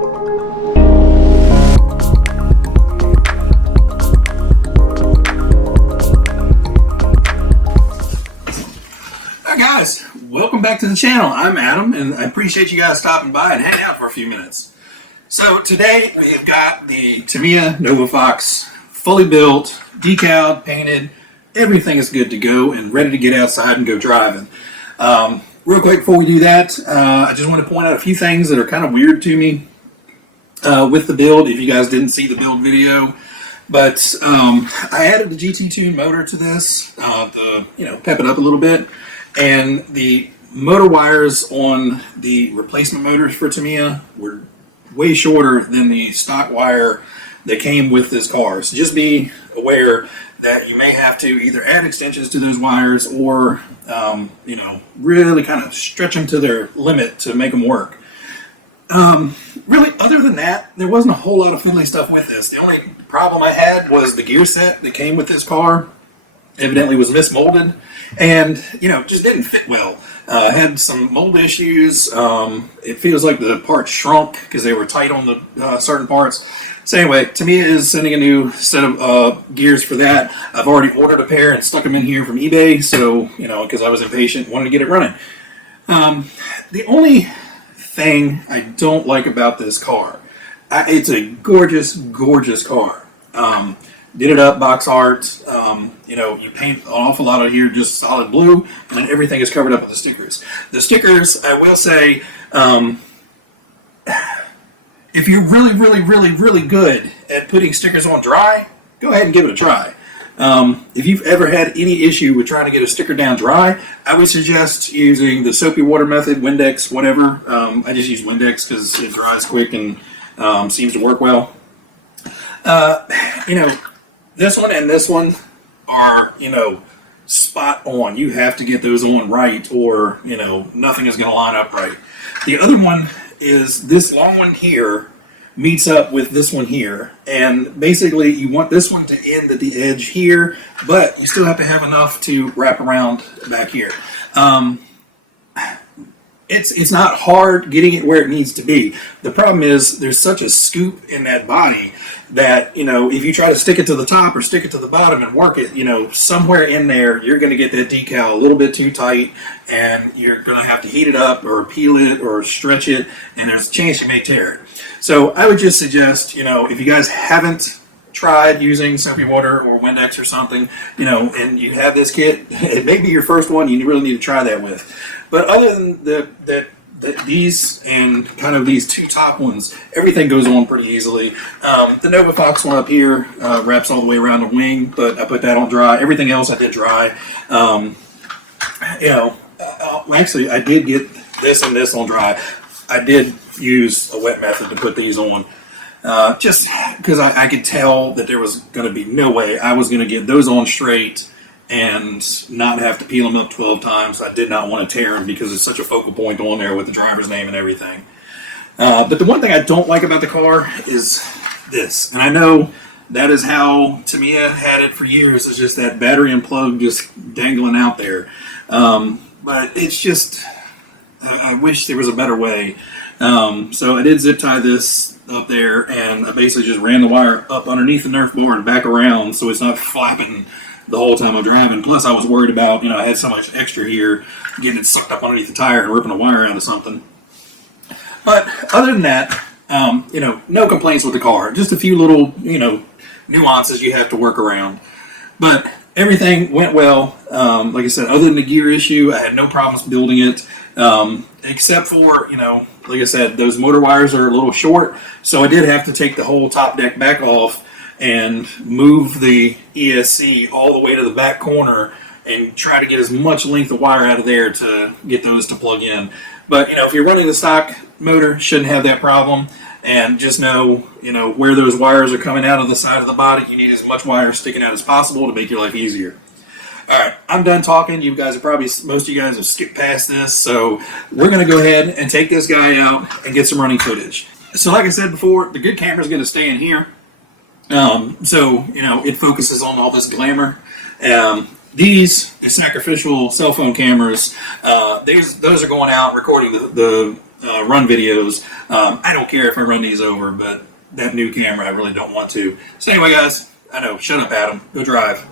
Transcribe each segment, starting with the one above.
Hi guys, welcome back to the channel. I'm Adam, and I appreciate you guys stopping by and hanging out for a few minutes. So today we have got the Tamiya Nova Fox fully built, decaled, painted. Everything is good to go and ready to get outside and go driving. Real quick before we do that, I just want to point out a few things that are kind of weird to me with the build, if you guys didn't see the build video. But I added the GT Tune motor to this to pep it up a little bit. And the motor wires on the replacement motors for Tamiya were way shorter than the stock wire that came with this car. So just be aware that you may have to either add extensions to those wires or, really kind of stretch them to their limit to make them work. Really, other than that, there wasn't a whole lot of fiddly stuff with this. The only problem I had was the gear set that came with this car evidently was mismolded and just didn't fit well. Had some mold issues. It feels like the parts shrunk because they were tight on the certain parts. So anyway, Tamiya is sending a new set of gears for that. I've already ordered a pair and stuck them in here from eBay, so because I was impatient, wanted to get it running. The only thing I don't like about this car, it's a gorgeous car. Did it up box art. You paint an awful lot of here just solid blue, and then everything is covered up with the stickers. The stickers, I will say, if you're really good at putting stickers on dry, go ahead and give it a try. If you've ever had any issue with trying to get a sticker down dry, I would suggest using the soapy water method, Windex, whatever. I just use Windex because it dries quick and seems to work well. This one and this one are, spot on. You have to get those on right or, nothing is going to line up right. The other one is this long one here meets up with this one here. And basically you want this one to end at the edge here, but you still have to have enough to wrap around back here. It's not hard getting it where it needs to be. The problem is there's such a scoop in that body that, if you try to stick it to the top or stick it to the bottom and work it, somewhere in there, you're going to get that decal a little bit too tight and you're going to have to heat it up or peel it or stretch it, and there's a chance you may tear it. So I would just suggest, if you guys haven't tried using soapy water or Windex or something, and you have this kit, it may be your first one you really need to try that with. But other than these and kind of these two top ones, everything goes on pretty easily. The Nova Fox one up here wraps all the way around the wing, but I put that on dry. Everything else I did dry. Actually, I did get this and this on dry. I did use a wet method to put these on. Just because I could tell that there was going to be no way I was going to get those on straight and not have to peel them up 12 times. I did not want to tear them because it's such a focal point on there with the driver's name and everything. But the one thing I don't like about the car is this. And I know that is how Tamiya had it for years. It's just that battery and plug just dangling out there. But it's just, I wish there was a better way. So I did zip tie this up there, and I basically just ran the wire up underneath the Nerf board and back around so it's not flapping the whole time I'm driving. Plus I was worried about, I had so much extra here, getting it sucked up underneath the tire and ripping a wire out of something. But other than that, no complaints with the car. Just a few little, nuances you have to work around. But everything went well. Like I said, other than the gear issue, I had no problems building it. Except for, like I said, those motor wires are a little short. So I did have to take the whole top deck back off and move the ESC all the way to the back corner and try to get as much length of wire out of there to get those to plug in. But, if you're running the stock motor, shouldn't have that problem. And just know, where those wires are coming out of the side of the body, you need as much wire sticking out as possible to make your life easier. Alright, I'm done talking. You guys are most of you guys have skipped past this, so we're going to go ahead and take this guy out and get some running footage. So like I said before, the good camera is going to stay in here. It focuses on all this glamour. These sacrificial cell phone cameras, those are going out recording the run videos. I don't care if I run these over, but that new camera, I really don't want to. So anyway, guys, I know, shut up, Adam. Go drive.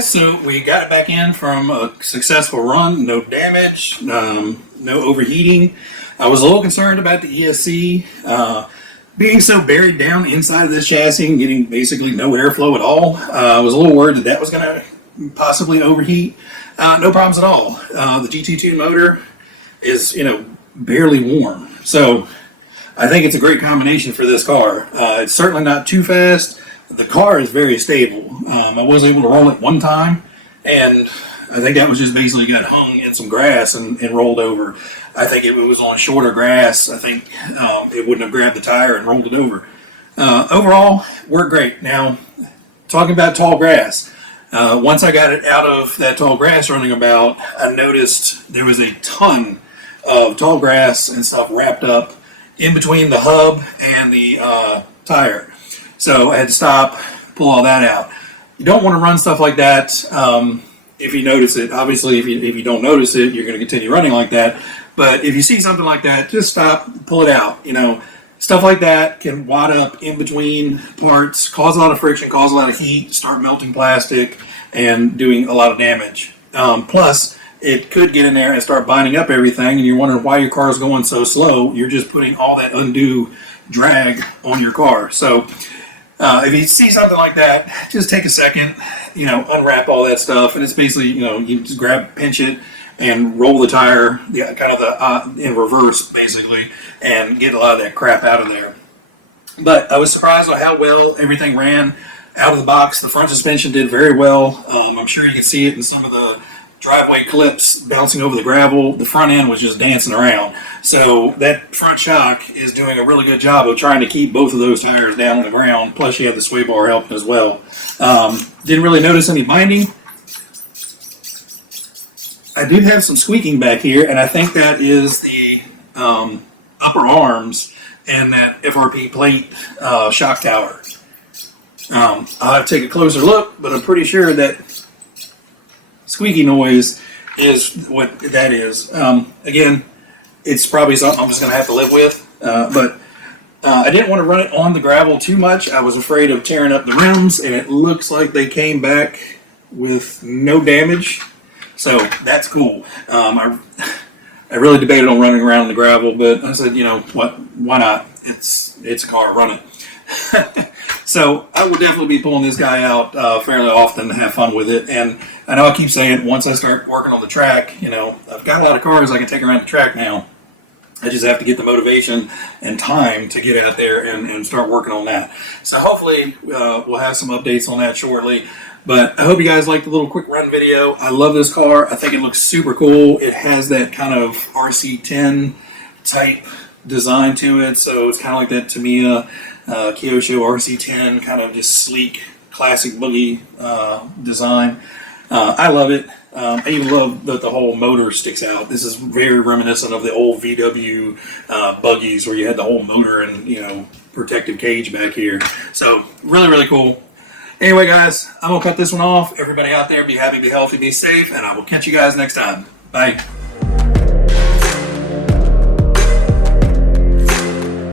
guys, so we got it back in from a successful run, no damage, no overheating. I was a little concerned about the ESC being so buried down inside of this chassis and getting basically no airflow at all. I was a little worried that that was going to possibly overheat. No problems at all. The GT2 motor is, barely warm. So I think it's a great combination for this car. It's certainly not too fast. The car is very stable. I was able to roll it one time, and I think that was just basically got hung in some grass and rolled over. I think if it was on shorter grass, I think it wouldn't have grabbed the tire and rolled it over. Overall, worked great. Now, talking about tall grass, once I got it out of that tall grass running about, I noticed there was a ton of tall grass and stuff wrapped up in between the hub and the tire. So I had to stop, pull all that out. You don't want to run stuff like that if you notice it. Obviously, if you don't notice it, you're going to continue running like that. But if you see something like that, just stop, pull it out. Stuff like that can wad up in between parts, cause a lot of friction, cause a lot of heat, start melting plastic, and doing a lot of damage. Plus, it could get in there and start binding up everything, and you're wondering why your car is going so slow. You're just putting all that undue drag on your car. So if you see something like that, just take a second, unwrap all that stuff, and it's basically, you just pinch it, and roll the tire, in reverse, basically, and get a lot of that crap out of there. But I was surprised at how well everything ran out of the box. The front suspension did very well. I'm sure you can see it in some of the driveway clips bouncing over the gravel. The front end was just dancing around. So that front shock is doing a really good job of trying to keep both of those tires down on the ground. Plus you have the sway bar helping as well. Didn't really notice any binding. I did have some squeaking back here, and I think that is the upper arms and that FRP plate shock tower. I'll have to take a closer look, but I'm pretty sure that squeaky noise is what that is. Again, it's probably something I'm just going to have to live with, but I didn't want to run it on the gravel too much. I was afraid of tearing up the rims, and it looks like they came back with no damage. So that's cool. I really debated on running around the gravel, but I said, what? Why not? It's a car, run it. So I will definitely be pulling this guy out fairly often to have fun with it. And I know I keep saying once I start working on the track, I've got a lot of cars I can take around the track now. I just have to get the motivation and time to get out there and start working on that. So hopefully we'll have some updates on that shortly. But I hope you guys liked the little quick run video. I love this car. I think it looks super cool. It has that kind of RC10 type design to it. So it's kind of like that Tamiya Kyosho RC10, kind of just sleek, classic boogie design. I love it. I even love that the whole motor sticks out. This is very reminiscent of the old VW buggies where you had the whole motor and, protective cage back here. So really, really cool. Anyway, guys, I'm going to cut this one off. Everybody out there, be happy, be healthy, be safe, and I will catch you guys next time. Bye.